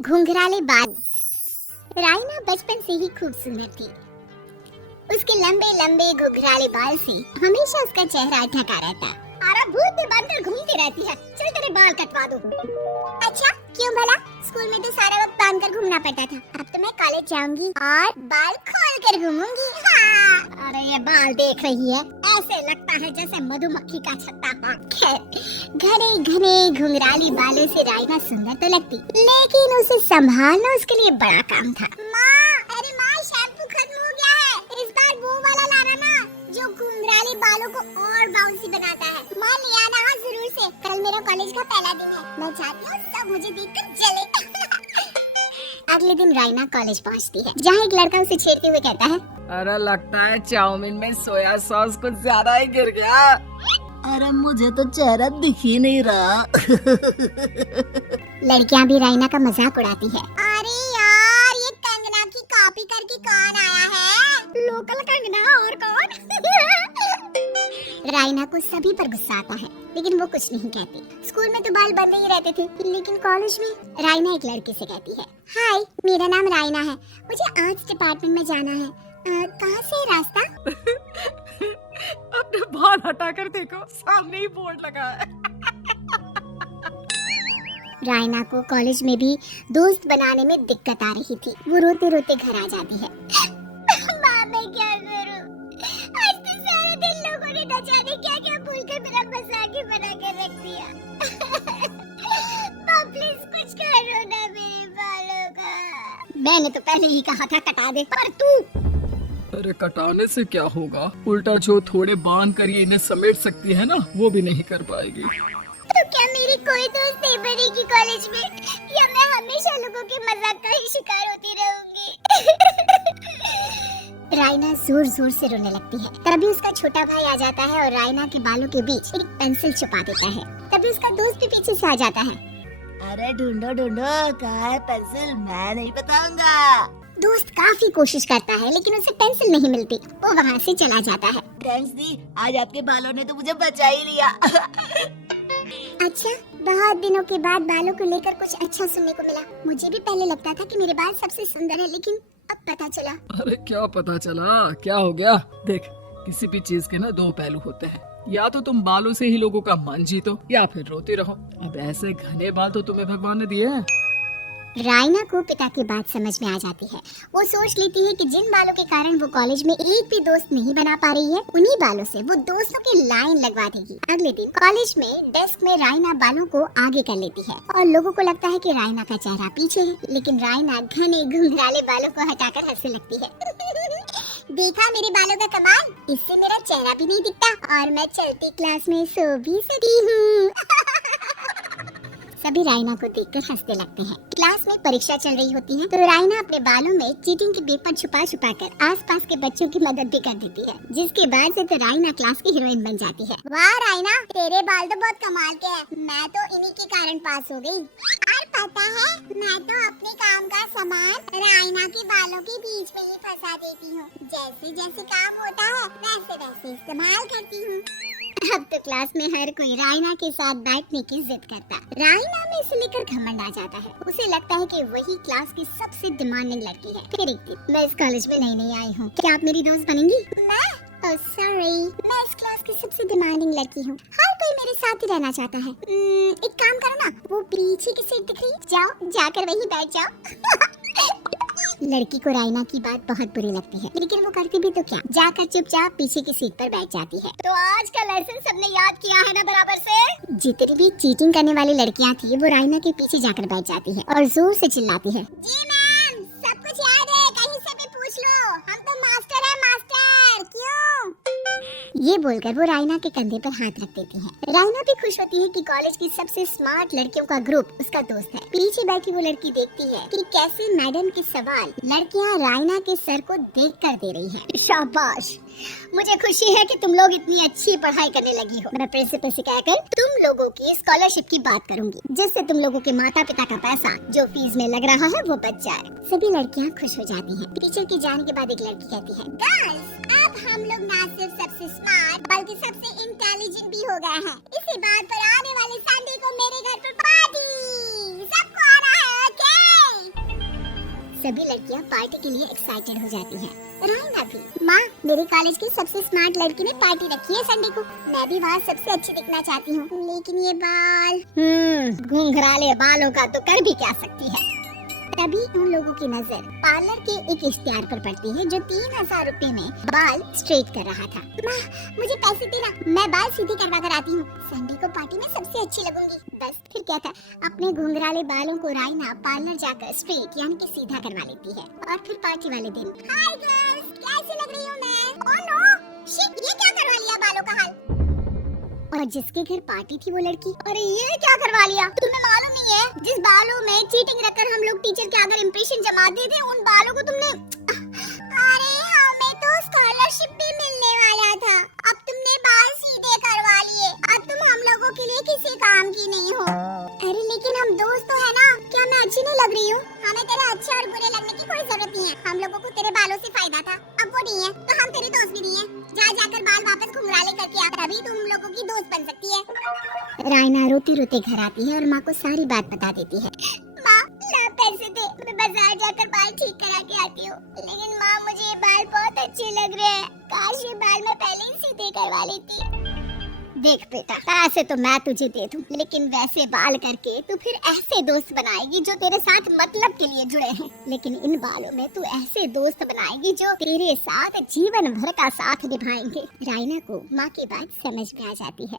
घुंघराले बाल। राइना बचपन से ही खूबसूरत थी। उसके लंबे लंबे घुंघराले बाल से हमेशा उसका चेहरा ढका रहता। अरे भूत में बनकर घूमती रहती है, चल तेरे बाल कटवा दूं। अच्छा क्यों भला? स्कूल में तो सारा वक्त बांध कर घूमना पड़ता था, अब तो मैं कॉलेज जाऊंगी और बाल खोल कर घूमूंगी। हाँ। अरे ये बाल देख रही है, ऐसे लगता है जैसे मधुमक्खी का छत्ता। खैर घने घने घुंघराली बालों से राइना सुंदर तो लगती, लेकिन उसे संभालना उसके लिए बड़ा काम था। अरे माँ शैम्पू खत्म हो गया है, इस बार वो वाला लाना ना जो घुंघराले बालों को और बाउंसी बनाता है। माँ ले आना हाँ जरूर से, कल मेरा कॉलेज का पहला दिन है, मैं चाहती हूँ सब मुझे देखकर जले। अगले दिन राइना कॉलेज पहुँचती है, जहाँ एक लड़का उसे छेड़ते हुए कहता है, अरे लगता है चाउमीन में सोया सॉस कुछ ज्यादा ही गिर गया। अरे मुझे तो चेहरा दिख ही नहीं रहा। लड़कियाँ भी राइना का मजाक उड़ाती है। अरे यार ये कंगना की कॉपी करके कौन आया है? लोकल कंगना और कौन? राइना को सभी पर गुस्सा आता है, लेकिन वो कुछ नहीं कहती। स्कूल में तो बाल बंधे ही रहते थे, लेकिन कॉलेज में राइना एक लड़के से कहती है, हाय मेरा नाम राइना है, मुझे आर्ट्स डिपार्टमेंट में जाना है, कहाँ से है रास्ता? अपने बाल हटाकर देखो, सामने ही बोर्ड लगा है। राइना को कॉलेज में भी दोस्त बनाने में दिक्कत आ रही थी। वो रोते रोते घर आ जाती है। माँ मैं क्या करूं? आज तो सारा दिन लोगों ने न जाने क्या क्या बोलकर मेरा मजाक ही बना कर रख दिया। माँ प्लीज कुछ करो ना मेरे बालों का। मैंने तो पहले ही कहा था कटा दे, पर तू। अरे कटाने से क्या होगा, उल्टा जो थोड़े बांध कर ये इन्हें समेट सकती है ना, वो भी नहीं कर पाएगी। तो क्या मेरी कोई दोस्त नहीं बनेगी कॉलेज में, या मैं हमेशा लोगों के मजाक का ही शिकार होती रहूंगी? राइना जोर जोर से रोने लगती है। तभी उसका छोटा भाई आ जाता है और राइना के बालों के बीच एक पेंसिल छुपा देता है। तभी उसका दोस्त भी पीछे से आ जाता है। अरे ढूंढो ढूंढो, कहाँ है पेंसिल? मैं नहीं बताऊंगा। दोस्त काफी कोशिश करता है, लेकिन उसे पेंसिल नहीं मिलती। वो वहाँ से चला जाता है। थैंक्स दी, आज आपके बालों ने तो मुझे बचा ही लिया। अच्छा बहुत दिनों के बाद बालों को लेकर कुछ अच्छा सुनने को मिला। मुझे भी पहले लगता था कि मेरे बाल सबसे सुंदर है, लेकिन अब पता चला। अरे क्या पता चला, क्या हो गया? देख किसी भी चीज के ना दो पहलू होते हैं, या तो तुम बालों से ही लोगों का मन जीतो या फिर रोते रहो। अब ऐसे घने बाल तो तुम्हें भगवान ने दिए हैं। राइना को पिता की बात समझ में आ जाती है। वो सोच लेती है कि जिन बालों के कारण वो कॉलेज में एक भी दोस्त नहीं बना पा रही है, उन्हीं बालों से वो दोस्तों की लाइन लगवा देगी। अगले दिन कॉलेज में डेस्क में राइना बालों को आगे कर लेती है और लोगों को लगता है कि राइना का चेहरा पीछे है, लेकिन राइना घने घुंघराले बालों को हटाकर हंसने लगती है। देखा मेरे बालों का कमाल, इससे मेरा चेहरा भी नहीं दिखता और मैं चलती क्लास में सो भी सकती हूँ। सभी राइना को देखकर हंसने लगते हैं। क्लास में परीक्षा चल रही होती है, तो राइना अपने बालों में चीटिंग के पेपर छुपा छुपा कर आसपास के बच्चों की मदद भी कर देती है, जिसके बाद से तो राइना क्लास की हीरोइन बन जाती है। वाह राइना, तेरे बाल तो बहुत कमाल के हैं। मैं तो इन्हीं के कारण पास हो गई। और पता है, मैं तो अपने काम का सामान राइना के बालों के बीच में ही फंसा देती हूँ। जैसे जैसे काम होता है वैसे वैसे इस्तेमाल करती हूँ। अब तो क्लास में हर कोई राइना के साथ बैठने की जिद करता। राइना में इसे लेकर घमंड आ जाता है। उसे लगता है कि वही क्लास की सबसे डिमांडिंग लड़की है। फिर एक दिन, मैं इस कॉलेज में नई आई हूँ, क्या आप मेरी दोस्त बनेंगी? मैं? Oh, sorry, मैं इस क्लास की सबसे डिमांडिंग लड़की हूँ। हर कोई मेरे साथ ही रहना चाहता है। एक काम करो ना, वो पीछे की सीट दिख रही है, जाओ जाकर वहीं बैठ जाओ। लड़की को राइना की बात बहुत बुरी लगती है, लेकिन वो करती भी तो क्या, जाकर चुपचाप पीछे की सीट पर बैठ जाती है। तो आज का लेसन सबने याद किया है ना बराबर से? जितनी भी चीटिंग करने वाली लड़कियां थी, वो राइना के पीछे जाकर बैठ जाती है और जोर से चिल्लाती है, जी मैम सब कुछ याद है, कहीं से भी पूछ लो, हम तो मास्टर है मास्टर। क्यों? ये बोलकर वो राइना के कंधे पर हाथ रख देती है। राइना भी खुश होती है कि कॉलेज की सबसे स्मार्ट लड़कियों का ग्रुप उसका दोस्त है। पीछे बैठी वो लड़की देखती है कि कैसे मैडम के सवाल लड़कियां राइना के सर को देखकर दे रही हैं। शाबाश, मुझे खुशी है कि तुम लोग इतनी अच्छी पढ़ाई करने लगी हो। मैं प्रिंसिपल से कहकर तुम लोगों की स्कॉलरशिप की बात करूंगी, जिससे तुम लोगों के माता पिता का पैसा जो फीस में लग रहा है वो बच जाए। सभी लड़कियां खुश हो जाती हैं। टीचर के जाने के बाद एक लड़की कहती है, गर्ल्स अब हम लोग ना सिर्फ सबसे स्मार्ट बल्कि सबसे इंटेलिजेंट भी हो गए हैं। इसी बात पर आने वाले संडे को मेरे घर पर पार्टी, सबको आना है, ओके? सभी लड़कियां पार्टी के लिए एक्साइटेड हो जाती हैं। रायना भी। माँ, मेरे कॉलेज की सबसे स्मार्ट लड़की ने पार्टी रखी है संडे को। मैं भी वहाँ सबसे अच्छी दिखना चाहती हूँ, लेकिन ये बाल घुंघराले बालों का तो कर भी क्या सकती है। तभी उन लोगों की नजर पार्लर के एक इश्तिहार पर पड़ती है जो 3000 रुपए में बाल स्ट्रेट कर रहा था। माँ, मुझे पैसे देना, मैं बाल सीधे करवा कर आती हूँ। संडे को पार्टी में सबसे अच्छी लगूंगी। बस फिर क्या था, अपने घुंघराले बालों को रायना पार्लर जाकर स्ट्रेट यानी कि सीधा करवा लेती है। और फिर पार्टी वाले दिन, हाय गर्ल्स, कैसे लग रही हूँ मैं? ओह नो, शिट, ये क्या करवा लिया बालों का हाल। और जिसके घर पार्टी थी वो लड़की, अरे ये क्या करवा लिया? तुम्हें मालूम नहीं है, जिस बालों में चीटिंग रखकर हम लोग टीचर के आगे इंप्रेशन जमाते थे, उन बालों को तुमने, अरे हमें तो स्कॉलरशिप भी मिलने वाला था, अब तुमने बाल सीधे करवा लिए। अब तुम हम लोगों के लिए किसी काम की नहीं हो। अरे लेकिन हम दोस्त तो है ना, क्या मैं अच्छी नहीं लग रही हूँ? हमें तेरे अच्छे और बुरे लगने की कोई जरूरत नहीं है। हम लोगों को तेरे बालों से फायदा था, अब वो नहीं है तो हम तेरे दोस्त भी नहीं है। जा जाकर बाल वापस घुंघराले करके आ, तभी तुम लोगों की दोस्त बन सकती है। रायना रोते रोते घर आती है और माँ को सारी बात बता देती है। माँ, ला पैसे दे, मैं बाजार जाकर बाल ठीक करा के आती हूँ। लेकिन माँ, मुझे ये बाल बहुत अच्छे लग रहे हैं, काश ये बाल मैं पहले ही सीधे करवा लेती। देख बेटा, पैसे तो मैं तुझे दे दूं, लेकिन वैसे बाल करके तू फिर ऐसे दोस्त बनाएगी जो तेरे साथ मतलब के लिए जुड़े हैं। लेकिन इन बालों में तू ऐसे दोस्त बनाएगी जो तेरे साथ जीवन भर का साथ निभाएंगे। रायना को माँ की बात समझ में आ जाती है।